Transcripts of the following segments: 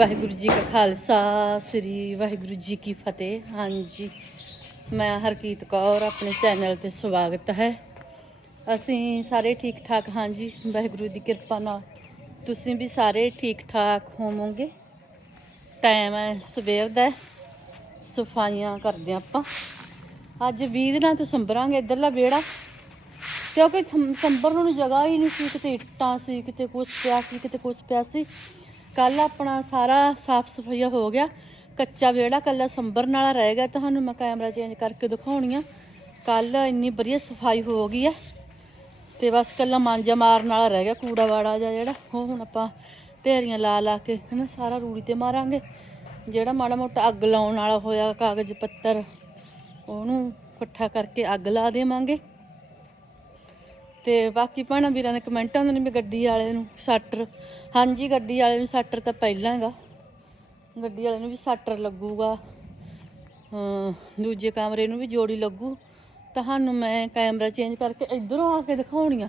ਵਾਹਿਗੁਰੂ ਜੀ ਕਾ ਖਾਲਸਾ, ਸ੍ਰੀ ਵਾਹਿਗੁਰੂ ਜੀ ਕੀ ਫਤਿਹ। ਹਾਂਜੀ, ਮੈਂ ਹਰਕੀਤ ਕੌਰ, ਆਪਣੇ ਚੈਨਲ ਤੇ ਸਵਾਗਤ ਹੈ। ਅਸੀਂ ਸਾਰੇ ਠੀਕ ਠਾਕ ਹਾਂਜੀ, ਵਾਹਿਗੁਰੂ ਦੀ ਕਿਰਪਾ ਨਾਲ। ਤੁਸੀਂ ਵੀ ਸਾਰੇ ਠੀਕ ਠਾਕ ਹੋਵੋਗੇ? ਟਾਈਮ ਹੈ, ਸਵੇਰ ਦਾ ਸਫਾਈਆਂ ਕਰਦੇ ਹਾਂ ਆਪਾਂ। ਅੱਜ 20 ਦਿਨਾਂ ਤੋਂ ਸੰਭਰਾਂਗੇ ਇਧਰਲਾ ਵਿਹੜਾ। ਕਿਉਂਕਿ ਥੰ- ਸੰਭਰ ਨੂੰ ਜਗ੍ਹਾ ਹੀ ਨਹੀਂ ਸੀ, ਕਿਤੇ ਇੱਟਾਂ ਸੀ, ਕਿਤੇ ਕੁਛ ਪਿਆ ਸੀ, ਕਿਤੇ ਕੁਛ ਪਿਆ ਸੀ। ਕੱਲ ਆਪਣਾ ਸਾਰਾ ਸਾਫ਼ ਸਫਾਈਆ ਹੋ ਗਿਆ। ਕੱਚਾ ਵਿਹੜਾ ਕੱਲਾ ਸੰਭਰਨ ਵਾਲਾ ਰਹਿ ਗਿਆ। ਤੁਹਾਨੂੰ ਮੈਂ ਕੈਮਰਾ ਚੇਂਜ ਕਰਕੇ ਦਿਖਾਉਣੀ ਆ। ਕੱਲ ਇੰਨੀ ਵਧੀਆ ਸਫ਼ਾਈ ਹੋ ਗਈ ਆ। ਤੇ ਬਸ ਕੱਲਾ ਮਾਂਜਾ ਮਾਰਨ ਵਾਲਾ ਰਹਿ ਗਿਆ, ਕੂੜਾ ਵਾੜਾ ਜਿਹਾ ਜਿਹੜਾ, ਉਹ ਹੁਣ ਆਪਾਂ ਢੇਰੀਆਂ ਲਾ ਲਾ ਕੇ ਹਨਾ ਸਾਰਾ ਰੂੜੀ ਤੇ ਮਾਰਾਂਗੇ। ਜਿਹੜਾ ਮਾੜਾ ਮੋਟਾ ਅੱਗ ਲਾਉਣ ਵਾਲਾ ਹੋਇਆ, ਕਾਗਜ਼ ਪੱਤਰ, ਉਹਨੂੰ ਇਕੱਠਾ ਕਰਕੇ ਅੱਗ ਲਾ ਦੇਵਾਂਗੇ। ਤੇ ਬਾਕੀ ਭੈਣਾਂ ਵੀਰਾਂ ਨੇ ਕਮੈਂਟ ਆਉਂਦੇ ਨੇ ਵੀ ਗੱਡੀ ਵਾਲੇ ਨੂੰ ਸ਼ਟਰ। ਹਾਂਜੀ, ਗੱਡੀ ਵਾਲੇ ਨੂੰ ਸ਼ਟਰ ਤਾਂ ਪਹਿਲਾਂ ਹੈਗਾ। ਗੱਡੀ ਵਾਲੇ ਨੂੰ ਵੀ ਸ਼ਟਰ ਲੱਗੂਗਾ। ਦੂਜੇ ਕਮਰੇ ਨੂੰ ਵੀ ਜੋੜੀ ਲੱਗੂ। ਤੁਹਾਨੂੰ ਮੈਂ ਕੈਮਰਾ ਚੇਂਜ ਕਰਕੇ ਇਧਰੋਂ ਆ ਕੇ ਦਿਖਾਉਣੀ ਆ।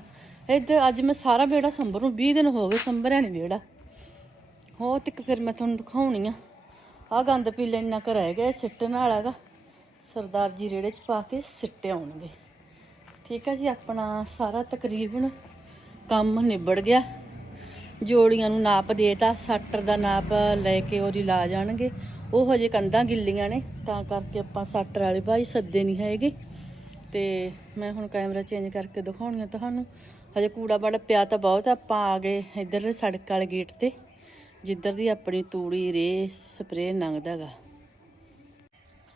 ਇੱਧਰ ਅੱਜ ਮੈਂ ਸਾਰਾ ਵਿਹੜਾ ਸੰਭਰ। ਨੂੰ 20 ਦਿਨ ਹੋ ਗਏ ਸੰਭਰਿਆ ਨਹੀਂ ਵਿਹੜਾ। ਹੋ ਤੱਕ ਫਿਰ ਮੈਂ ਤੁਹਾਨੂੰ ਦਿਖਾਉਣੀ ਆ। ਆ ਗੰਦ ਪੀਲੇ ਇੰਨਾ ਕੁ ਰਹਿ ਗਿਆ ਸਿੱਟਣ ਵਾਲਾ ਹੈਗਾ। ਸਰਦਾਰ ਜੀ ਰੇੜੇ 'ਚ ਪਾ ਕੇ ਸਿੱਟੇ ਆਉਣਗੇ। ਠੀਕ ਹੈ ਜੀ, ਆਪਣਾ ਸਾਰਾ ਤਕਰੀਬਨ ਕੰਮ ਨਿਬੜ ਗਿਆ। ਜੋੜੀਆਂ ਨੂੰ ਨਾਪ ਦੇਤਾ, ਸੱਟਰ ਦਾ ਨਾਪ ਲੈ ਕੇ ਉਹਦੀ ਲਾ ਜਾਣਗੇ। ਉਹ ਹਜੇ ਕੰਧਾਂ ਗਿੱਲੀਆਂ ਨੇ, ਤਾਂ ਕਰਕੇ ਆਪਾਂ ਸੱਟਰ ਵਾਲੇ ਭਾਈ ਸੱਦੇ ਨਹੀਂ ਹੈਗੇ। ਤੇ ਮੈਂ ਹੁਣ ਕੈਮਰਾ ਚੇਂਜ ਕਰਕੇ ਦਿਖਾਉਣੀ ਆ ਤੁਹਾਨੂੰ। ਹਜੇ ਕੂੜਾ ਬੜਾ ਪਿਆ ਤਾਂ ਬਹੁਤ ਆਪਾਂ ਆ ਗਏ ਇੱਧਰ ਸੜਕ ਵਾਲੇ ਗੇਟ ਤੇ, ਜਿੱਧਰ ਦੀ ਆਪਣੀ ਤੂੜੀ ਰੇ, ਸਪਰੇਅ ਲੰਘਦਾਗਾ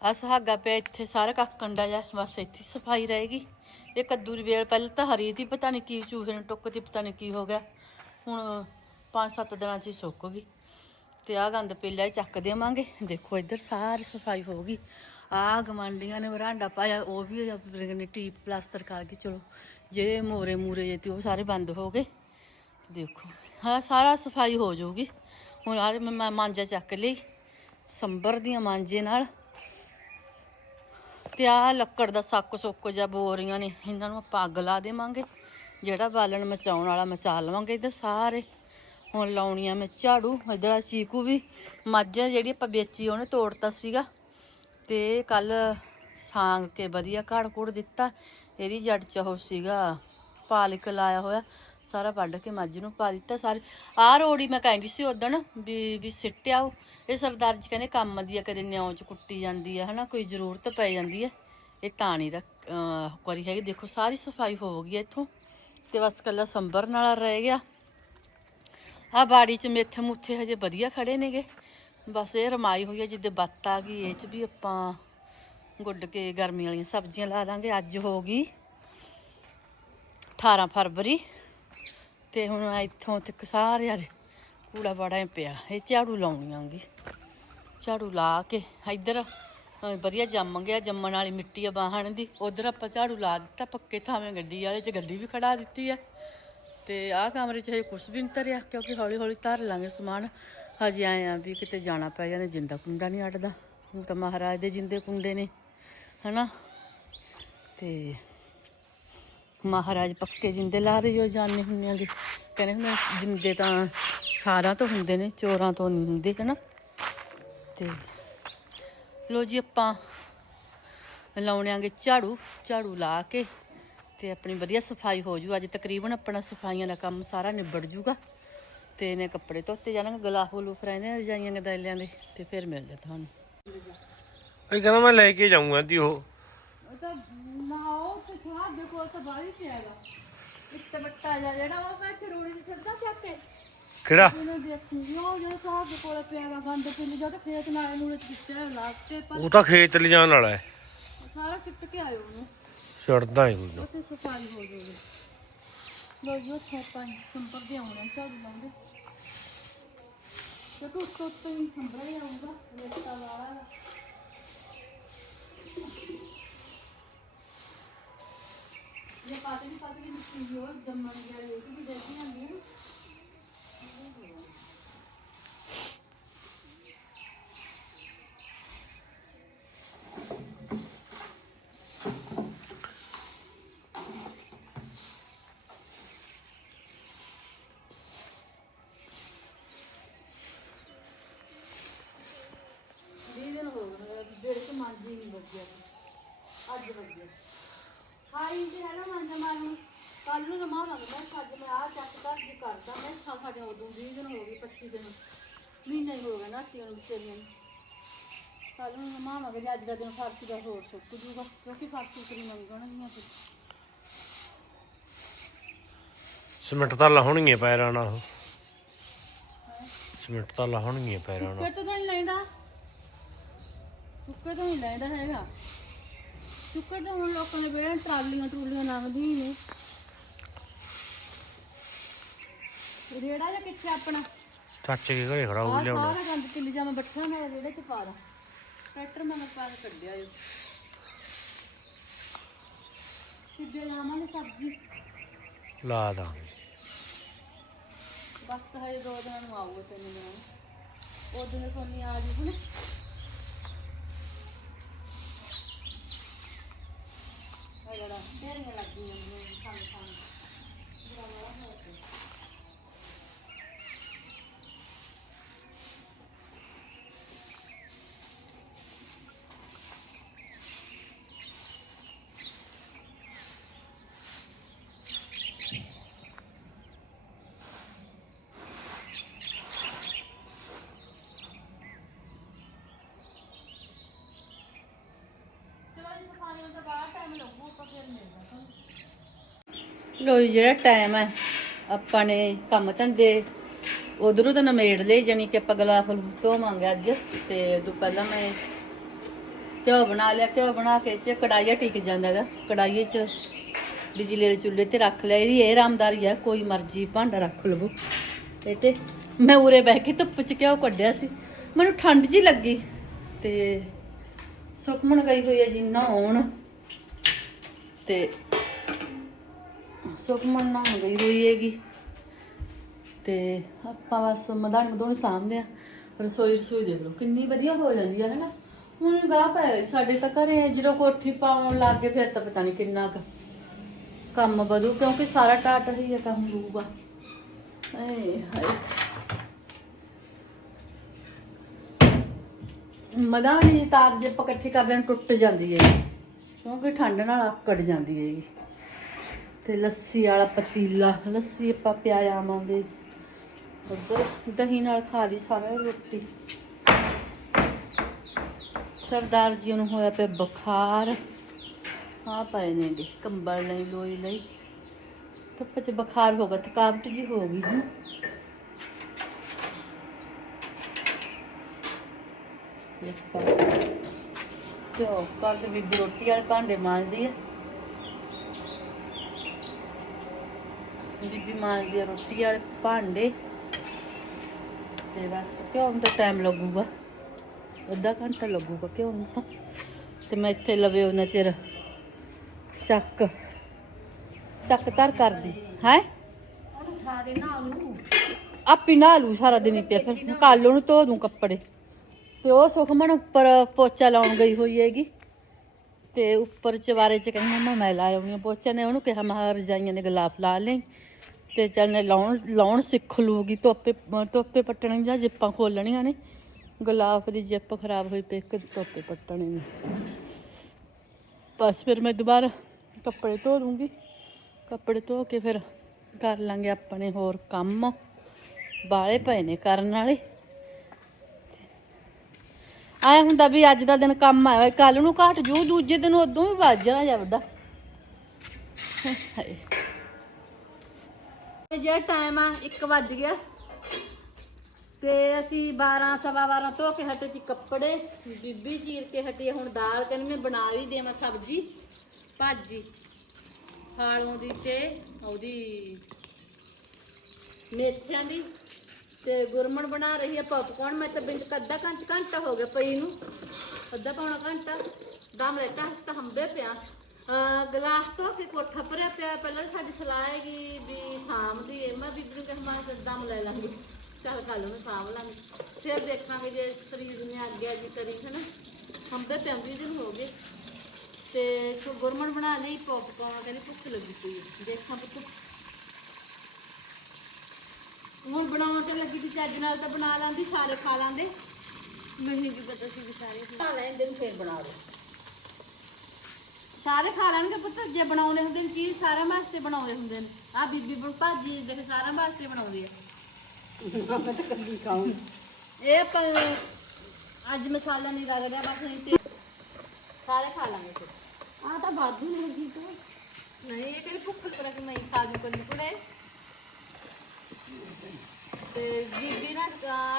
ਆ ਸੁਹਾਗਾ ਪਿਆ ਇੱਥੇ, ਸਾਰਾ ਕੱਖ ਕੰਡਾ ਜਾ ਬਸ ਇੱਥੇ ਸਫ਼ਾਈ ਰਹੇਗੀ ਇਹ ਕੱਦੂ ਦੀ ਵੇਲ ਪਹਿਲਾਂ ਤਾਂ ਹਰੀ ਦੀ, ਪਤਾ ਨਹੀਂ ਕੀ ਚੂਹੇ ਨੇ ਟੁੱਕ ਦੀ ਪਤਾ ਨਹੀਂ ਕੀ ਹੋ ਗਿਆ। ਹੁਣ 5-7 ਦਿਨਾਂ ਚ ਹੀ ਸੁੱਕ ਗਈ। ਤੇ ਆ ਗੰਦ ਪੀਲਾ ਹੀ ਚੱਕ ਦੇਵਾਂਗੇ। ਦੇਖੋ ਇੱਧਰ ਸਾਰੀ ਸਫ਼ਾਈ ਹੋ ਗਈ। ਆ ਗਵਾਂਡੀਆਂ ਨੇ ਵਰਾਂਡਾ ਪਾਇਆ, ਉਹ ਵੀ ਆਪਣੇ ਨੇ ਟੀਪ ਪਲਾਸਟਰ ਕਰਕੇ ਚਲੋ ਜਿਹੜੇ ਮੋਰੇ ਮੂਰੇ ਜੇ ਤੇ ਉਹ ਸਾਰੇ ਬੰਦ ਹੋ ਗਏ। ਦੇਖੋ ਹਾਂ ਸਾਰਾ ਸਫ਼ਾਈ ਹੋ ਜਾਊਗੀ। ਹੁਣ ਆ ਮੈਂ ਮਾਂਜਾ ਚੱਕ ਲਈ ਸੰਬਰ ਦੀਆਂ ਮਾਂਜੇ ਨਾਲ। ਤੇ ਆ ਲੱਕੜ ਦਾ ਸੱਕ ਸੁੱਕ ਜਾਂ ਬੋਰੀਆਂ ਨੇ। ਇਹਨਾਂ ਨੂੰ ਆਪਾਂ ਅੱਗ ਲਾ ਦੇਵਾਂਗੇ। ਜਿਹੜਾ ਬਾਲਣ ਮਚਾਉਣ ਵਾਲਾ ਮਚਾ ਲਵਾਂਗੇ ਇੱਧਰ ਸਾਰੇ। ਹੁਣ ਲਾਉਣੀਆਂ ਮੈਂ ਝਾੜੂ, ਇੱਧਰ ਆ ਚੀਕੂ ਵੀ। ਮੱਝ ਜਿਹੜੀ ਆਪਾਂ ਵੇਚੀ, ਉਹਨੇ ਤੋੜਤਾ ਸੀਗਾ। ਤੇ ਕੱਲ ਸਾਂਗ ਕੇ ਵਧੀਆ ਘੜ ਘੁੜ ਦਿੱਤਾ। ਇਹਦੀ ਜੜ ਚ ਉਹ ਸੀਗਾ ਪਾਲਕ ਲਾਇਆ ਹੋਇਆ, ਸਾਰਾ ਵੱਢ ਕੇ ਮੱਝ ਨੂੰ ਪਾ ਦਿੱਤਾ ਸਾਰੇ। ਆਹ ਰੋੜੀ ਮੈਂ ਕਹਿੰਦੀ ਸੀ ਉਦਣ ਵੀ ਵੀ ਸਿੱਟਿਆ ਉਹ। ਇਹ ਸਰਦਾਰ ਜੀ ਕਹਿੰਦੇ ਕੰਮ ਦੀ ਆ ਕਦੇ ਨਿਉਂ ਚ ਕੁੱਟੀ ਜਾਂਦੀ ਆ, ਹਨਾ, ਕੋਈ ਜ਼ਰੂਰਤ ਪੈ ਜਾਂਦੀ ਹੈ ਇਹ ਤਾਂ ਨਹੀਂ ਰੱਖ, ਅਹ ਕਰੀ ਹੈਗੀ, ਦੇਖੋ ਸਾਰੀ ਸਫ਼ਾਈ ਹੋ ਗਈ ਇੱਥੋਂ। ਤੇ ਬਸ ਕੱਲਾ ਸੰਭਰਨ ਵਾਲਾ ਰਹਿ ਗਿਆ। ਆ ਬਾੜੀ ਚ ਮੇਥੇ ਮੁੱਥੇ ਹਜੇ ਵਧੀਆ ਖੜੇ ਨੇਗੇ। ਬਸ ਇਹ ਰਮਾਈ ਹੋਈ ਹੈ ਜਿੱਦੇ ਬੱਤ ਆ ਗਈ, ਇਹ ਚ ਵੀ ਆਪਾਂ ਗੁੱਡ ਕੇ ਗਰਮੀ ਵਾਲੀਆਂ ਸਬਜ਼ੀਆਂ ਲਾ ਦਾਂਗੇ, ਅੱਜ ਹੋ ਗਈ। 18 ਫਰਵਰੀ ਤੇ ਹੁਣ ਇੱਥੋਂ ਤੱਕ ਸਾਰਿਆਂ ਆਲੇ ਕੂੜਾ ਬੜਾ ਹੀ ਪਿਆ। ਇਹ ਝਾੜੂ ਲਾਉਣੀ ਆਂਗੀ ਝਾੜੂ ਲਾ ਕੇ ਇੱਧਰ ਵਧੀਆ ਜੰਮ ਗਿਆ। ਜੰਮਣ ਵਾਲੀ ਮਿੱਟੀ ਆ ਬਾਹਣ ਦੀ। ਉਧਰ ਆਪਾਂ ਝਾੜੂ ਲਾ ਦਿੱਤਾ, ਪੱਕੇ ਥਾਵੇਂ ਗੱਡੀ ਵਾਲੇ 'ਚ ਗੱਡੀ ਵੀ ਖੜਾ ਦਿੱਤੀ ਆ। ਤੇ ਆਹ ਕਮਰੇ 'ਚ ਹਜੇ ਕੁਝ ਵੀ ਨਹੀਂ ਧਰਿਆ, ਕਿਉਂਕਿ ਹੌਲੀ ਹੌਲੀ ਧਰ ਲਾਂਗੇ ਸਮਾਨ। ਹਜੇ ਆਏ ਆ ਵੀ ਕਿਤੇ ਜਾਣਾ ਪੈ ਜਾਣਾ, ਜਿੰਦਾ ਕੁੰਡਾ ਨਹੀਂ ਅੜਦਾ ਹੁਣ ਤਾਂ ਮਹਾਰਾਜ ਦੇ ਜਿੰਦੇ ਕੁੰਡੇ ਨੇ, ਹਨਾ? ਤੇ ਮਹਾਰਾਜ ਪੱਕੇ ਜਿੰਦੇ ਲਾ ਰਹੇ ਹੋ ਜਾਣੇ ਹੁੰਨੇ ਆਗੇ ਕਹਿੰਦੇ ਹੁੰਦੇ ਜਿੰਦੇ ਤਾਂ ਸਾਰਾ ਤੋਂ ਹੁੰਦੇ ਨੇ, ਚੋਰਾਂ ਤੋਂ ਨਹੀਂ ਹੁੰਦੇ, ਹਨਾ? ਤੇ ਲੋ ਜੀ ਆਪਾਂ ਲਾਉਣਿਆਂਗੇ ਝਾੜੂ ਝਾੜੂ ਲਾ ਕੇ ਤੇ ਆਪਣੀ ਵਧੀਆ ਸਫ਼ਾਈ ਹੋ ਜੂ। ਅੱਜ ਤਕਰੀਬਨ ਆਪਣਾ ਸਫਾਈਆਂ ਦਾ ਕੰਮ ਸਾਰਾ ਨਿਬੜ ਜੂਗਾ। ਤੇ ਇਹਨੇ ਕੱਪੜੇ ਧੋਤੇ ਜਾਣਗੇ ਗਲਾਫ ਗਲੂਫ ਰਹਿੰਦੇ ਰਜਾਈਆਂ ਗਦਾਲਿਆਂ ਦੇ, ਤੇ ਫਿਰ ਮਿਲਦੇ ਤੁਹਾਨੂੰ। ਇਹ ਕਹਿੰਦਾ ਮੈਂ ਲੈ ਕੇ ਜਾਊਂਗਾ ਤੀ ਉਹ। ਉਹ ਤਾਂ ਨਾਓ ਤੇ ਸਵਾਦ ਦੇ ਕੋਲ ਤਾਂ ਬਾਹਰ ਹੀ ਪਿਆਗਾ ਇੱਕ ਬੱਟਾ ਜਿਹਾ ਜਿਹੜਾ ਉਹ ਮੈਂ ਇੱਥੇ ਰੋੜੀ ਦੀ ਸੜਦਾ ਚੱਕ ਕੇ। ਕਿਹੜਾ? ਇਹਨੂੰ ਦੇਖੂਗੀ ਉਹ ਜਿਹੜਾ ਸਵਾਦ ਦੇ ਕੋਲ ਪਿਆਗਾ ਗੰਦ ਪਿੰਨ ਜਾ ਕੇ ਖੇਤ ਨਾਲੇ ਪਰ ਉਹ ਤਾਂ ਲਿਜਾਣ ਵਾਲਾ ਹੈ। ਸਾਰਾ ਸਿੱਟ ਕੇ ਆਇਓ ਉਹਨੂੰ। ਛੱਡਦਾ ਹੀ ਕੋਈ ਨਾ। ਉੱਥੇ ਸਫ਼ਾਈ ਹੋ ਜਾਊਗੀ ਲੋ ਜੀ ਉੱਥੇ ਆਪਾਂ ਸੰਪਰ ਦੇ ਆਉਣਾ ਝਾੜੂ ਲਾਉਂਦੇ। ਤੇ ਤੂੰ ਉੱਤੋਂ ਉੱਤੋਂ ਹੀ ਸੰਭਰਾ ਹੀ ਆਊਗਾ ਰੇਤਾ ਵਾਲਾ। ਇਹ ਪਾਤਲੀ ਪਾਤਲੀ ਮਿੱਟੀ ਹੋ ਜੰਮਣ ਗਿਆ ਇਹ ਵੀ ਦੇਖੀ ਜਾਂਦੀ ਹੈ ਨਾ ਵੱਜਿਆ ਸੀ। ਅੱਜ ਵੱਜਿਆ ਹਾਈ ਜੀ ਹੈ ਨਾ ਮੰਨ ਮਾਰੂ ਕੱਲ ਨੂੰ ਨਮਾਵਾਂਗੇ ਮੈਂ ਕਿਹਾ ਅੱਜ ਮੈਂ ਆ ਚੱਕ ਕਰ ਜੀ ਕਰਦਾ ਮੈਂ ਸਾ ਸਾਡੇ ਉਦੋਂ 20 ਗਏ 25 ਦਿਨ ਮਹੀਨਾ ਹੀ ਹੋ ਗਿਆ ਨਾ ਤੀਆਂ ਨੂੰ ਵਿਚਾਰੀਆਂ ਨੂੰ। ਕੱਲ ਨੂੰ ਨਮਾਵਾਂਗੇ ਜੇ ਅੱਜ ਦਾ ਦਿਨ ਫਰਸੀ ਦਾ ਹੋਰ ਸੁੱਕ ਜੂਗਾ ਕਿਉਂਕਿ ਫਰਸੀ ਤੇ ਨਹੀਂ ਮੰਗਣਗੀਆਂ ਫਿਰ। ਸਿਮਟ ਤਾਂ ਲਾਉਣਗੀਆਂ ਪੈਰਾਂ ਨਾਲ ਉਹ। ਸਿਮਟ ਤਾਂ ਲਾਉਣਗੀਆਂ ਪੈਰਾਂ ਨਾਲ। ਸੁੱਕੇ ਤੋਂ ਤਾਂ ਨਹੀਂ ਲੈਂਦਾ। ਸੁੱਕੇ ਤੋਂ ਨਹੀਂ ਲੈਂਦਾ ਹੈਗਾ। ਸੁੱਕੇ ਤਾਂ ਹੁਣ ਲੋਕਾਂ ਨੇ ਬੇੜਾਂ ਟਰਾਲੀਆਂ ਟਰੂਲੀਆਂ ਲੰਘਦੀਆਂ ਹੀ ਨੇ। ਰੇੜਾ ਜਾਂ ਕਿੱਥੇ ਆਪਣਾ? ਚਾਚੇ ਕੇ ਘਰੇ ਖੜਾ ਹੋ ਲਿਆਉਣਾ। ਸਾਰਾ ਗੰਦ ਕਿੱਲੀ ਜਾ ਮੈਂ ਬੱਠਾ ਨਾਲ ਰੇੜੇ ਚ ਪਾ ਦਾਂ। ਟਰੈਕਟਰ ਮੈਂ ਪਾ ਕੇ ਕੱਢਿਆ ਏ। ਕਿੱਦੇ ਲਾਵਾਂਗੇ ਸਬਜ਼ੀ। ਲਾ ਦਾਂਗੇ। ਵਕਤ ਹਜੇ ਦੋ ਦਿਨਾਂ ਨੂੰ ਆਊਗਾ ਤਿੰਨ ਦਿਨਾਂ ਨੂੰ। ਉਹ ਦਿਨ ਸੋਨੀ ਆ ਜੀ ਹੁਣ ਅਗੜਾ ਢੇਰੀਆਂ ਲੱਗੀਆਂ ਨੇ ਖਾਣ ਖਾਣ ਚਲੋ ਜੀ ਸਫ਼ਾਈ ਹੁੰਦਾ ਬਾਹਰ ਟਾਈਮ ਲੱਗੂ ਆਪਾਂ ਫਿਰ ਮਿਲਦਾ ਲੋ ਜਿਹੜਾ ਟਾਈਮ ਹੈ, ਆਪਾਂ ਨੇ ਕੰਮ ਧੰਦੇ ਉਧਰੋਂ ਤਾਂ ਨਮੇੜ ਲਈ ਜਾਨੀ ਕਿ ਆਪਾਂ ਗਲਾਫ ਮੰਗਿਆ ਅੱਜ, ਤੇ ਉਦੋਂ ਪਹਿਲਾਂ ਮੈਂ ਘਿਓ ਬਣਾ ਲਿਆ, ਘਿਓ ਬਣਾ ਕੇ ਚ ਕੜਾਈਆ ਟਿਕ ਜਾਂਦਾਗਾ ਕੜਾਈਏ ਚ ਬਿਜਲੀ ਦੇ ਚੁੱਲ੍ਹੇ ਤੇ ਰੱਖ ਲਿਆ, ਇਹਦੀ ਇਹ ਆਰਾਮਦਾਰੀ ਆ ਕੋਈ ਮਰਜ਼ੀ ਭਾਂਡਾ ਰੱਖ ਲਵੋ। ਇਹ ਤੇ ਮੈਂ ਉਰੇ ਬਹਿ ਕੇ ਧੁੱਪ ਚ ਘਿਓ ਕੱਢਿਆ ਸੀ, ਮੈਨੂੰ ਠੰਡ ਜੀ ਲੱਗੀ, ਤੇ ਸੁਖਮਣ ਗਈ ਹੋਈ ਹੈ ਜੀ ਨਹਾਉਣ, ਤੇ ਸੁਖਮਨ ਨਹਾਉਣ ਗਈ ਹੋਈ ਹੈਗੀ। ਤੇ ਆਪਾਂ ਬਸ ਮਧਾਣੀ ਮਧੋਣੀ ਸਾਂਭਦੇ ਆ ਰਸੋਈ ਰਸੋਈ ਦੇਖ ਲਓ, ਕਿੰਨੀ ਵਧੀਆ ਹੋ ਜਾਂਦੀ ਹੈ ਹਨਾ? ਹੁਣ ਗਾਹ ਪੈ ਗਈ ਸਾਡੇ ਤਾਂ ਘਰੇ, ਜਦੋਂ ਕੋਠੀ ਪਾਉਣ ਲੱਗ ਗਏ, ਫਿਰ ਤਾਂ ਪਤਾ ਨਹੀਂ ਕਿੰਨਾ ਕੁ ਕੰਮ ਵਧੂ, ਕਿਉਂਕਿ ਸਾਰਾ ਟਾਟ ਹੀ ਹੈ ਕੰਮ ਹੋਊਗਾ। ਏ ਹਾਏ। ਮਧਾਣੀ ਤਾਰ ਜੇ ਆਪਾਂ ਇਕੱਠੀ ਕਰਦੇ ਹਾਂ ਟੁੱਟ ਜਾਂਦੀ ਹੈ ਕਿਉਂਕਿ ਠੰਡ ਨਾਲ ਆਕੜ ਜਾਂਦੀ ਹੈ ਤੇ ਲੱਸੀ ਵਾਲਾ ਪਤੀਲਾ। ਲੱਸੀ ਆਪਾਂ ਪਿਆ ਆਵਾਂਗੇ। ਉੱਧਰ ਦਹੀਂ ਨਾਲ ਖਾ ਲਈ ਸਾਰਾ ਰੋਟੀ। ਸਰਦਾਰ ਜੀ ਨੂੰ ਹੋਇਆ ਪਿਆ ਬੁਖਾਰ। ਆ ਪਏ ਨੇ ਗੇ ਕੰਬਲ ਲਈ, ਲੋਈ ਲਈ। ਧੁੱਪ 'ਚ ਬੁਖਾਰ ਹੋ ਗਿਆ, ਥਕਾਵਟ ਜੀ ਹੋ ਗਈ ਹੈ ਤੇ ਉਹ ਕੱਲ ਤੇ ਬੀਬੀ ਰੋਟੀ ਵਾਲੇ ਭਾਂਡੇ ਮਾਂਜਦੀ ਹੈ ਬੀਬੀ ਮਾਂਜਦੀ ਆ ਰੋਟੀ ਵਾਲੇ ਭਾਂਡੇ। ਤੇ ਬਸ ਕਿਉਂ ਹੁਣ ਤਾਂ ਟਾਈਮ ਲੱਗੂਗਾ। ਅੱਧਾ ਘੰਟਾ ਲੱਗੂਗਾ ਕਿਉਂ ਹੁਣ ਤਾਂ। ਤੇ ਮੈਂ ਇੱਥੇ ਲਵੇ ਉਹਨਾਂ ਚਿਰ ਚੱਕ। ਚੱਕ ਤਰ ਕਰਦੀ। ਹੈ? ਉਹਨੂੰ ਦੇ ਨਾ ਉਹਨੂੰ ਆਪੀ ਨਾ ਲੂ ਸਾਰਾ ਦਿਨ ਹੀ ਪਿਆ ਫਿਰ। ਕੱਲ ਨੂੰ ਧੋ ਦੂੰ ਕੱਪੜੇ। ਤੇ ਉਹ ਸੁਖਮਨ ਉੱਪਰ ਪੋਚਾ ਲਾਉਣ ਗਈ ਹੋਈ ਹੈਗੀ। ਤੇ ਉੱਪਰ ਚਵਾਰੇ ਚ ਕਹਿੰਦੀ ਮੈਂ ਲਾ ਆਉਣੀ ਆ ਪੋਚਾ। ਨੇ ਉਹਨੂੰ ਕਿਹਾ ਮੈਂ ਕਿਹਾ ਰਜਾਈਆਂ ਦੇ ਗਲਾਫ ਲਾ ਲਈ ਤੇ ਚੱਲ ਲਾਉਣ ਲਾਉਣ ਸਿੱਖ ਲੂਗੀ ਤੋਪੇ ਤੋਪੇ ਪੱਟਣ ਜਾਂ ਜਿੱਪਾਂ ਖੋਲਣੀਆਂ ਨੇ। ਗੁਲਾਬ ਦੀ ਜਿੱਪ ਖਰਾਬ ਹੋਈ ਪਈ, ਇੱਕ ਤੋਪੇ ਪੱਟਣੇ ਨੇ। ਬਸ ਫਿਰ ਮੈਂ ਦੁਬਾਰਾ ਕੱਪੜੇ ਧੋ ਦੂੰਗੀ ਕੱਪੜੇ ਧੋ ਕੇ ਫਿਰ ਕਰ ਲਾਂਗੇ ਆਪਣੇ ਹੋਰ ਕੰਮ। ਬਾਲੇ ਪਏ ਨੇ ਕਰਨ ਵਾਲੇ। ਆਏ ਹੁੰਦਾ ਵੀ ਅੱਜ ਦਾ ਦਿਨ ਕੰਮ ਆਇਆ ਕੱਲ ਨੂੰ ਘਟ ਜੂ, ਦੂਜੇ ਦਿਨ ਉਦੋਂ ਵੀ ਵੱਜ ਜਾਣਾ ਜਾਵਦਾ ਤੇ ਜਿਹੜਾ ਟਾਈਮ ਆ 1 ਵੱਜ ਗਿਆ। ਤੇ ਅਸੀਂ 12 ਸਵਾ 12 ਧੋ ਕੇ ਹਟੇ ਸੀ ਕੱਪੜੇ। ਬੀਬੀ ਚੀਰ ਕੇ ਹਟੀ ਆ, ਹੁਣ ਦਾਲ ਕਹਿੰਦੀ ਮੈਂ ਬਣਾ ਵੀ ਦੇਵਾਂ ਸਬਜੀ ਭਾਜੀ। ਹਾਲੋਂ ਦੀ ਤੇ ਉਹਦੀ ਮੇਥਿਆਂ ਦੀ ਤੇ ਗੁਰਮਣ ਬਣਾ ਰਹੀ ਹੈ ਪੌਪਕੌਰਨ ਮੈਂ ਤਾਂ ਬਿੰਦ ਅੱਧਾ ਘੰਟਾ ਘੰਟਾ ਹੋ ਗਿਆ ਪਈ ਨੂੰ। ਅੱਧਾ ਪੌਣਾ ਘੰਟਾ। ਦਮ ਰਹਿਤਾ ਹਸਤਾ ਹੰਬੇ ਪਿਆ। ਅਹ ਗਲਾਸ ਧੋ ਕੇ ਕੋਠਾ ਭਰਿਆ ਪਿਆ। ਪਹਿਲਾਂ ਤਾਂ ਸਾਡੀ ਸਲਾਹ ਹੈਗੀ ਵੀ ਬੀਬੀ ਨੂੰ ਕਹਾਂ ਮੈਂ ਦਮ ਲੈ ਲਾਂਗੀ, ਚੱਲ ਕੱਲ ਨੂੰ ਸਾਂਭ ਲਾਂਗੇ। ਫਿਰ ਦੇਖਾਂਗੇ ਜੇ ਸਰੀਰ ਨੇ ਆਗਿਆ ਜੀ ਕਰੀ, ਹਨਾ। ਹੰਬੇ ਪਿਆ ਦਿਨ ਹੋ ਗਏ। ਤੇ ਸੋ ਬਣਾ ਲਈ ਪੌਪਕੌਰਨ ਕਹਿੰਦੀ ਭੁੱਖ ਲੱਗੀ ਪਈ ਦੇਖਾਂ ਪੁੱਤ। ਹੁਣ ਬਣਾਉਣ ਤੇ ਲੱਗੀ ਸੀ, ਚੱਜ ਨਾਲ ਤਾਂ ਬਣਾ ਲਾਂਦੀ, ਸਾਰੇ ਖਾ ਲਾਂਦੇ। ਮੈਨੂੰ ਵੀ ਪਤਾ ਸੀ ਵੀ ਸਾਰੇ ਖਾ ਲੈਂਦੇ ਨੂੰ ਫੇਰ ਬਣਾ ਲਓ। ਸਾਰੇ ਖਾ ਲੈਣਗੇ ਪੁੱਤ ਜੇ ਬਣਾਉਣੇ ਹੁੰਦੇ ਨੇ ਚੀਜ਼ ਸਾਰਿਆਂ ਵਾਸਤੇ ਬਣਾਉਂਦੇ ਹੁੰਦੇ ਨੇ। ਆ ਬੀਬੀ ਬਣ ਭਾਜੀ ਦੇਖ ਸਾਰਿਆਂ ਵਾਸਤੇ ਬਣਾਉਂਦੀ ਆ। ਮੈਂ ਤਾਂ ਕੱਲੀ ਖਾਉਂ ਇਹ ਆਪਾਂ ਅੱਜ ਮਸਾਲਾ ਨਹੀਂ ਲੱਗ ਰਿਹਾ ਬਸ ਤੇ ਸਾਰੇ ਖਾ ਲਾਂਗੇ ਫਿਰ। ਆ ਤਾਂ ਬਾਦੂ ਨਹੀਂ ਹੈਗੀ ਤੂੰ ਨਹੀਂ ਇਹ ਕਿਹੜੀ ਭੁੱਖ ਲੱਗ ਰਹੀ ਮੈਂ ਖਾ ਜੂ ਕੱਲੀ ਕੁੜੇ। ਤੇ ਬੀਬੀ ਨਾ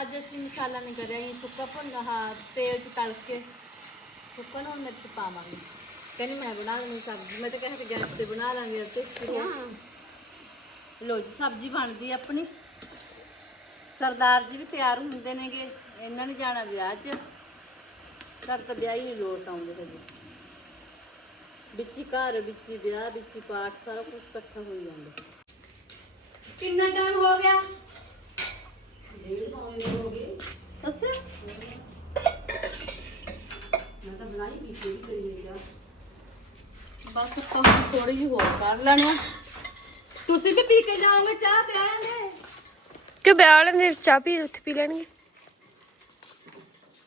ਅੱਜ ਅਸੀਂ ਮਸਾਲਾ ਨਹੀਂ ਕਰਿਆ ਇਹ ਸੁੱਕਾ ਭੁੰਨ ਹਾਂ ਤੇਲ ਚ ਤਲ ਕੇ ਸੁੱਕਾ ਨੂੰ ਮਿਰਚ ਪਾਵਾਂਗੇ ਕਹਿੰਦੀ ਮੈਂ ਬਣਾ ਲੈਣੀ ਸਬਜ਼ੀ। ਮੈਂ ਤਾਂ ਕਹਿੰਦੀ ਕਿ ਗੈਸ ਤੇ ਬਣਾ ਲਾਂਗੇ ਤੇ ਲੋ ਜੀ ਸਬਜ਼ੀ ਬਣਦੀ ਆਪਣੀ। ਸਰਦਾਰ ਜੀ ਵੀ ਤਿਆਰ ਹੁੰਦੇ ਨੇਗੇ। ਇਹਨਾਂ ਨੇ ਜਾਣਾ ਵਿਆਹ 'ਚ। ਘਰ ਤਾਂ ਵਿਆਹ ਹੀ ਲੋਟ ਆਉਂਦੇ ਹਜੇ। ਵਿੱਚ ਘਰ ਵਿੱਚ ਵਿਆਹ ਵਿੱਚ ਪਾਠ ਸਾਰਾ ਕੁਝ ਇਕੱਠਾ ਹੋਈ ਜਾਂਦਾ। ਕਿੰਨਾ ਟਾਈਮ ਹੋ ਗਿਆ? ਡੇਢ ਪੌਣੇ ਦੇ ਹੋ ਗਏ। ਅੱਛਾ। ਮੈਂ ਤਾਂ ਬਣਾਈ ਪੀ ਕੇ ਕਰੀ ਨਹੀਂ ਜਾ ਬਸ ਆਪਾਂ ਥੋੜੀ ਜਿਹੀ ਹੋਰ ਕਰ ਲੈਣੀ ਆ। ਤੁਸੀਂ ਵੀ ਪੀ ਕੇ ਜਾਓਗੇ? ਚਾਹ ਪਿਆਣਗੇ ਕਿ ਵਿਆਹ ਵਾਲੇ ਨੇ ਚਾਹ ਪੀ, ਉੱਥੇ ਪੀ ਲੈਣਗੇ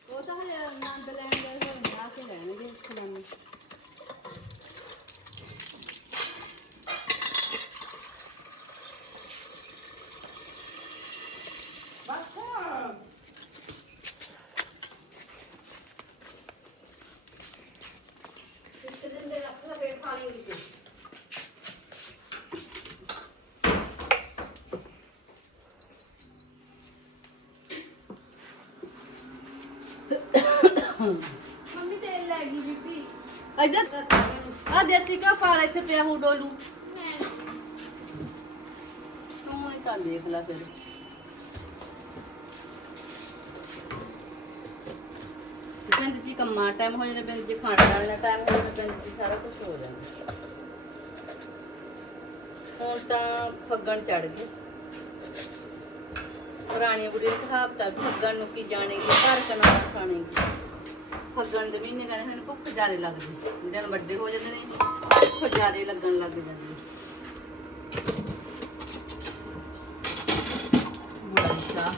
ਉਹ ਤਾਂ ਹਲੇ ਆਨੰਦ ਲੈਣ ਗਏ ਹੋਏ ਆ ਕੇ ਲੈਣਗੇ ਖਲਾਨੀ ਇਸ ਦਿਨ ਦੇ ਰੱਖ ਲੈ ਫੇਰ ਖਾ ਲਈ ਤੇ ਮੰਮੀ ਤੇਲ ਲੈ ਗਈ ਬੀਬੀ। ਇੱਧਰ। ਆ ਦੇਸੀ ਕਾ ਪਾਲਾ ਇੱਥੇ ਪਿਆ ਹੋ ਡੋਲੂ। ਤੂੰ ਨਹੀਂ ਤਾਂ ਦੇਖ ਲੈ ਫਿਰ। ਬਿੰਦ ਜੀ ਕੰਮਾਂ ਟਾਈਮ ਹੋ ਜਾਂਦਾ ਬਿੰਦ ਜੀ ਖਾਣ ਦਾ ਟਾਈਮ ਹੋ ਜਾਂਦਾ ਬਿੰਦ ਜੀ ਸਾਰਾ ਕੁਝ ਹੋ ਜਾਂਦਾ। ਹੁਣ ਤਾਂ ਫੱਗਣ ਚੜ ਗਏ। ਪੁਰਾਣੀਆਂ ਬੁੜੀਆਂ ਕਹਾਵਤ ਫੱਗਣ ਨੂੰ ਕੀ ਜਾਣੇਗੀ ਘਰ ਕਨਾ ਸਾਣੇਗੀ ਫੱਗਣ ਦੇ ਮਹੀਨੇ ਕਹਿੰਦੇ ਨੇ ਭੁੱਖ ਜਾਰੇ ਲੱਗਦੀ ਦਿਨ ਵੱਡੇ ਹੋ ਜਾਂਦੇ ਨੇ, ਭੁੱਖ ਜਾਰੇ ਲੱਗਣ ਲੱਗ ਜਾਂਦੇ ਹੈ। ਬੜਾ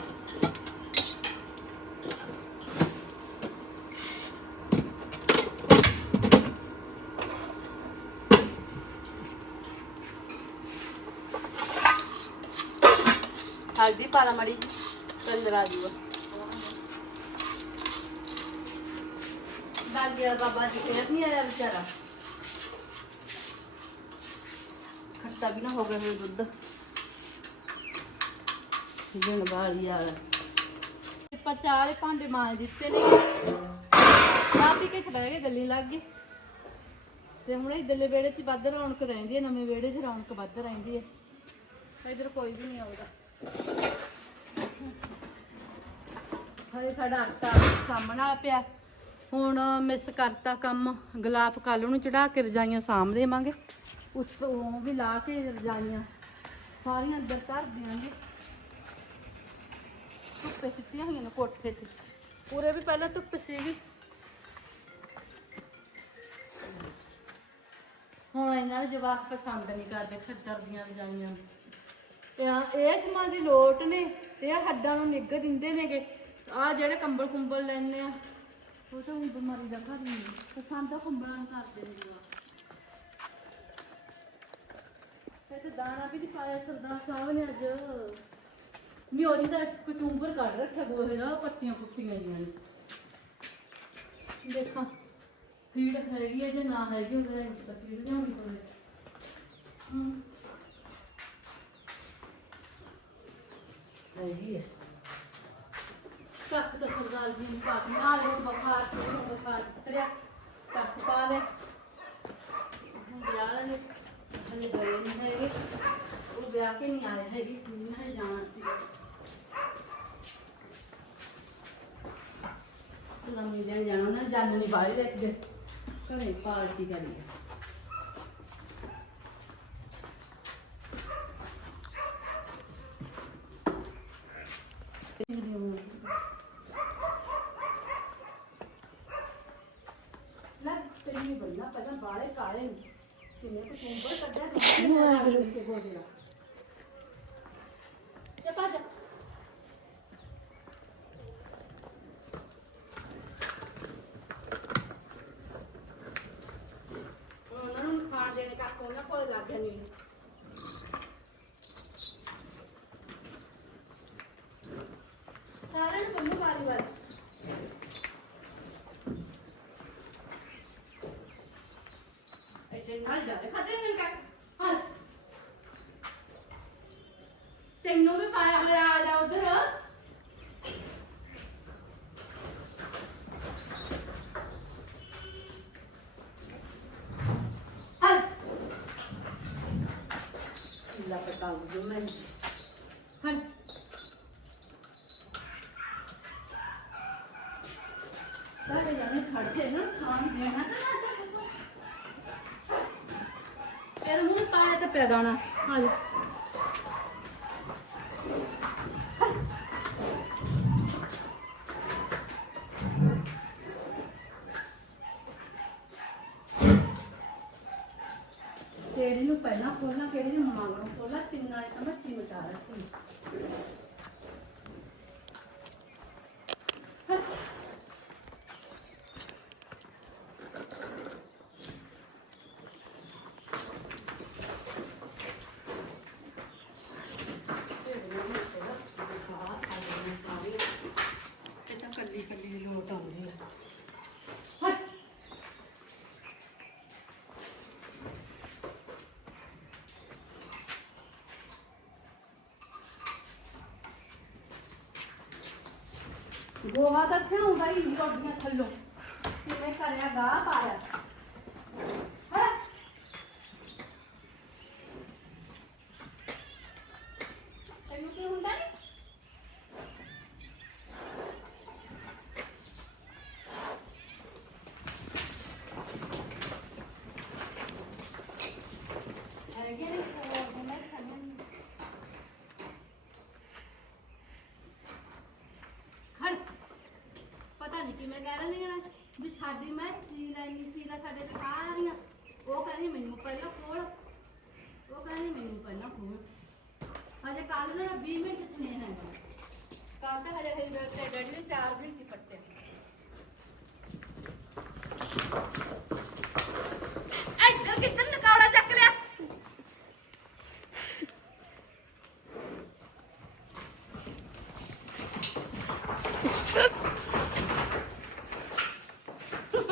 ਹਲਦੀ ਪਾਲਾ ਮੜੀ ਕਲਰ ਆ ਜੂਗਾ ਦਾਦੀ ਵਾਲਾ ਬਾਬਾ ਜੀ ਫੇਰ ਨਹੀਂ ਆਇਆ ਵਿਚਾਰਾ। ਖੱਟਾ ਵੀ ਨਾ ਹੋ ਗਿਆ ਫਿਰ ਦੁੱਧ। ਜਣ ਵਾਲੀ। ਵਾਲਾ ਪਚਾ ਵਾਲੇ ਭਾਂਡੇ ਮਾਂਜ ਦਿੱਤੇ ਨੇ। ਆ ਪੀ ਕੇ ਖੜਾ ਕੇ ਗੱਲੀ ਲੱਗ ਗਈ। ਤੇ ਹੁਣ ਇਧਰਲੇ ਵਿਹੜੇ 'ਚ ਵੱਧ ਰੌਣਕ ਰਹਿੰਦੀ ਹੈ, ਨਵੇਂ ਵਿਹੜੇ 'ਚ ਰੌਣਕ ਵੱਧ ਰਹਿੰਦੀ ਹੈ। ਇਧਰ ਕੋਈ ਵੀ ਨਹੀਂ ਆਉਂਦਾ। ਹਰੇ ਸਾਡਾ ਆਟਾ ਸਾਹਮਣੇ ਵਾਲਾ ਪਿਆ। ਹੁਣ ਮਿਸ ਕਰਤਾ ਕੰਮ, ਗੁਲਾਬ ਕੱਲ ਨੂੰ ਚੜਾ ਕੇ ਰਜਾਈਆਂ ਸਾਂਭ ਦੇਵਾਂਗੇ। ਉੱਤੋਂ ਵੀ ਲਾ ਕੇ ਰਜਾਈਆਂ, ਸਾਰੀਆਂ ਅੰਦਰ ਧਰ ਦਿਆਂਗੇ। ਧੁੱਪੇ ਸਿੱਟੀਆਂ ਹੋਈਆਂ ਨੇ ਕੋਠੇ ਤੇ। ਪੂਰੇ ਵੀ ਪਹਿਲਾਂ ਧੁੱਪ ਸੀਗੀ। ਹੁਣ ਇਹਨਾਂ ਦੇ ਜਵਾਕ ਪਸੰਦ ਨਹੀਂ ਕਰਦੇ ਖੱਦਰ ਦੀਆਂ ਰਜਾਈਆਂ। ਤੇ ਆ, ਇਹ ਸਮਾਂ ਦੀ ਲੋਟ ਨੇ, ਤੇ ਆ ਹੱਡਾਂ ਨੂੰ ਨਿੱਘ ਦਿੰਦੇ ਨੇਗੇ। ਆ ਜਿਹੜੇ ਕੰਬਲ ਕੁੰਬਲ ਲੈਣੇ ਆ। ਉਹ ਤਾਂ ਹੁਣ ਬਿਮਾਰੀ ਦਾ ਘਰ ਨਹੀਂ ਪਸੰਦ ਤਾਂ ਕੰਬਲਾਂ ਕਰਦੇ ਨੇ ਜਵਾਕ ਤੇ ਦਾਣਾ ਵੀ ਨਹੀਂ ਪਾਇਆ ਸਰਦਾਰ ਸਾਹਿਬ ਨੇ ਅੱਜ ਵੀ ਉਹਦੀ ਕਚੂੰਬਰ ਕੱਢ ਰੱਖਿਆ ਗੋਹੇ ਦਾ ਪੱਤੀਆਂ ਪੁੱਟੀਆਂ ਜੀਆਂ ਨੇ ਦੇਖਾਂ ਫੀਡ ਹੈਗੀ ਹੈ ਜੇ ਨਾ ਹੈਗੀ ਉਹਦੇ ਤਾਂ ਫੀਡ ਲਿਆਉਣੀ ਪਵੇ ਹਮ ਹੈਗੀ ਹੈ ਕੱਖ ਜੀ ਨੂੰ ਪਾ ਕੇ ਨਾਲ ਉਹ ਬੁਖਾਰ ਤੇ ਉਹਨੂੰ ਬੁਖਾਰ ਉਤਰਿਆ ਕੱਖ ਪਾ ਲੈ ਹੁਣ ਵਿਆਹ ਵਾਲੇ ਹਲੇ ਗਏ ਨਹੀਂ ਹੈਗੇ। ਉਹ ਵਿਆਹ ਕੇ ਨਹੀਂ ਆਏ ਹੈਗੇ, ਮੈਂ ਜਾਣਾ ਸੀ। ਲੰਮੀ ਜਾਣਾ ਨਾ ਜਾਨੂ ਨਹੀਂ ਬਾਹਰ ਰੱਖਦੇ ਘਰੇ ਪਾਰਟੀ ਕਰਨੀ Can? ਲਾ ਪਟਾਉ ਜੋ ਮੈਂ ਹਾਂ ਸਾਰੇ ਜਾਣੇ ਖੜਦੇ ਨਾ ਖਾਣ ਦੇਣਾ ਤੇਰੇ ਮੂੰਹ ਪਾਇਆ ਤੇ ਪਿਆ ਦਾਣਾ ਹਾਂ ਜੀ ਤੇਰੇ ਨੂੰ ਪਹਿਲਾਂ ਖੋਲਣਾ ਕਿਹੜੇ ਨੂੰ ਮੰਗਣਾ ਖੋਲਣਾ ਤਿੰਨਾਂ ਨੇ ਤਾਂ ਮੱਛੀ ਮਚਾ ਰੱਖੀ ਇਹ ਤਾਂ ਕੱਲੀ ਕੱਲੀ ਲੋਟ ਆਉਂਦੀ ਆ ਹਟ ਗੋਹਾ ਤਾਂ ਕਿਉਂ ਬਾਈ ਰੋਟੀਆਂ ਥੱਲੋਂ। ਕਿਵੇਂ ਕਰਿਆ ਗਾਹ ਪਾਇਆ ਹੈ ਤੈਨੂੰ ਕੀ ਹੁੰਦਾ ਨੀ? ਹੈਗੇ ਨੇ ਹੋਰ ਮੈਂ ਸਮਝ ਨਹੀਂ ਖੜ ਪਤਾ ਨਹੀਂ ਕਿਵੇਂ ਕਹਿ ਰਹੇ ਹਾਂ ਵੀ ਸਾਡੀ ਮੈਂ ਸੀ ਲੈਣੀ ਸੀ ਲੈ ਸਾਡੇ ਤੇ ਆ ਉਹ ਕਹਿੰਦੀ ਮੈਨੂੰ ਪਹਿਲਾਂ ਖੋਲ। ਉਹ ਕਹਿੰਦੀ ਮੈਨੂੰ ਪਹਿਲਾਂ ਖੋਲ। ਹਜੇ ਕੱਲ ਨਾ 20 ਮਿੰਟ ਸਨੇਹ ਹੈ ਕੱਲ ਤਾਂ ਹਜੇ ਹਜੇ ਤੇ ਡੈਡੀ ਨੇ 4 ਮਿੰਟ ਹੀ ਕੱਟੇ ਇੱਧਰ ਕਿੱਧਰ ਨਕਾਉੜਾ ਚੱਕ ਲਿਆ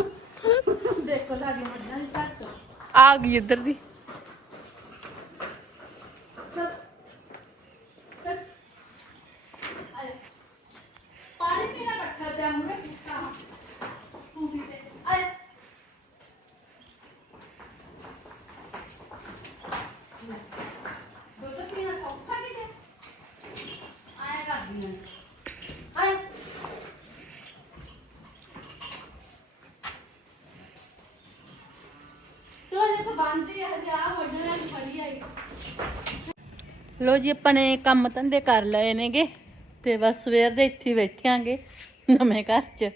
ਦੇਖੋ ਸਾਡੀ ਮੱਝਾਂ ਦੀ ਘੱਟ ਆ ਗਈ ਇੱਧਰ ਦੀ। ਸਰ ਸਰ ਆਏ ਪਾਣੀ ਪੀਣਾ ਬੱਠਾ ਤੇ ਮੁਰੇ ਕਿੱਤਾ ਟੂਟੀ ਤੇ ਆਏ ਦੁੱਧ ਪੀਣਾ ਸੌਖਾ ਕਿਤੇ ਆਇਆ ਕਰਦੀ ਹਾਂ ਆਏ ਚਲੋ ਹਜੇ ਆ ਵੱਢਣ ਵਾਲੀ ਖੜੀ ਆਈ ਲੋ ਜੀ, ਆਪਾਂ ਨੇ ਕੰਮ ਧੰਦੇ ਕਰ ਲਏ ਨੇਗੇ ਤੇ ਬਸ ਸਵੇਰ ਦੇ ਇੱਥੇ ਬੈਠਿਆਂਗੇ ਨਵੇਂ ਘਰ 'ਚ।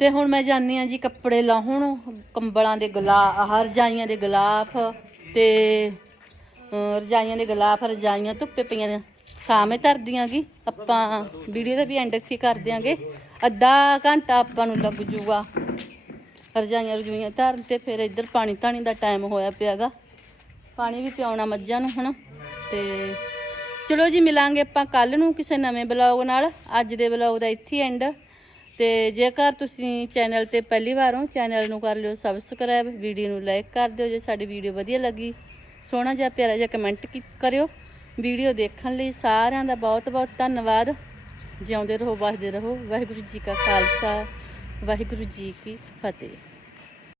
ਤੇ ਹੁਣ ਮੈਂ ਜਾਣੀ ਆ ਜੀ ਕੱਪੜੇ ਲਾਹੁਣ ਕੰਬਲਾਂ ਦੇ ਗਲਾ, ਆਹ ਰਜਾਈਆਂ ਦੇ ਗਲਾਫ ਤੇ ਰਜਾਈਆਂ ਦੇ ਗਲਾਫ, ਰਜਾਈਆਂ ਧੁੱਪੇ ਪਈਆਂ ਨੇ। ਸਾਵੇਂ ਧਰਦੀਆਂਗੀ ਆਪਾਂ ਵੀਡੀਓ ਦਾ ਵੀ ਐਂਡ ਇੱਥੇ ਕਰ ਦਿਆਂਗੇ। ਅੱਧਾ ਘੰਟਾ ਆਪਾਂ ਨੂੰ ਲੱਗ ਜੂਗਾ। ਰਜਾਈਆਂ ਰਜੂਈਆਂ ਧਰਨ ਤੇ ਫਿਰ ਇੱਧਰ ਪਾਣੀ ਧਾਣੀ ਦਾ ਟਾਈਮ ਹੋਇਆ ਪਿਆਗਾ। ਪਾਣੀ ਵੀ ਪਿਆਉਣਾ ਮੱਝਾਂ ਨੂੰ ਹਨਾ। ਤੇ ਚਲੋ ਜੀ, ਮਿਲਾਂਗੇ ਆਪਾਂ ਕੱਲ ਨੂੰ ਕਿਸੇ ਨਵੇਂ ਬਲੌਗ ਨਾਲ। ਅੱਜ ਦੇ ਬਲੌਗ ਦਾ ਇੱਥੇ ਐਂਡ ਤੇ ਜੇਕਰ ਤੁਸੀਂ ਚੈਨਲ ਤੇ ਪਹਿਲੀ ਵਾਰ ਹੋ ਚੈਨਲ ਨੂੰ ਕਰ ਲਿਓ ਸਬਸਕ੍ਰਾਈਬ ਵੀਡੀਓ ਨੂੰ ਲਾਈਕ ਕਰ ਦਿਓ ਜੇ ਸਾਡੀ ਵੀਡੀਓ ਵਧੀਆ ਲੱਗੀ। ਸੋਹਣਾ ਜਿਹਾ ਪਿਆਰਾ ਜਿਹਾ ਕਮੈਂਟ ਕਰਿਓ। ਵੀਡੀਓ ਦੇਖਣ ਲਈ ਸਾਰਿਆਂ ਦਾ ਬਹੁਤ ਬਹੁਤ ਧੰਨਵਾਦ। ਜਿਉਂਦੇ ਰਹੋ, ਵਸਦੇ ਰਹੋ। ਵਾਹਿਗੁਰੂ ਜੀ ਕਾ ਖਾਲਸਾ। ਵਾਹਿਗੁਰੂ ਜੀ ਕੀ ਫਤਿਹ।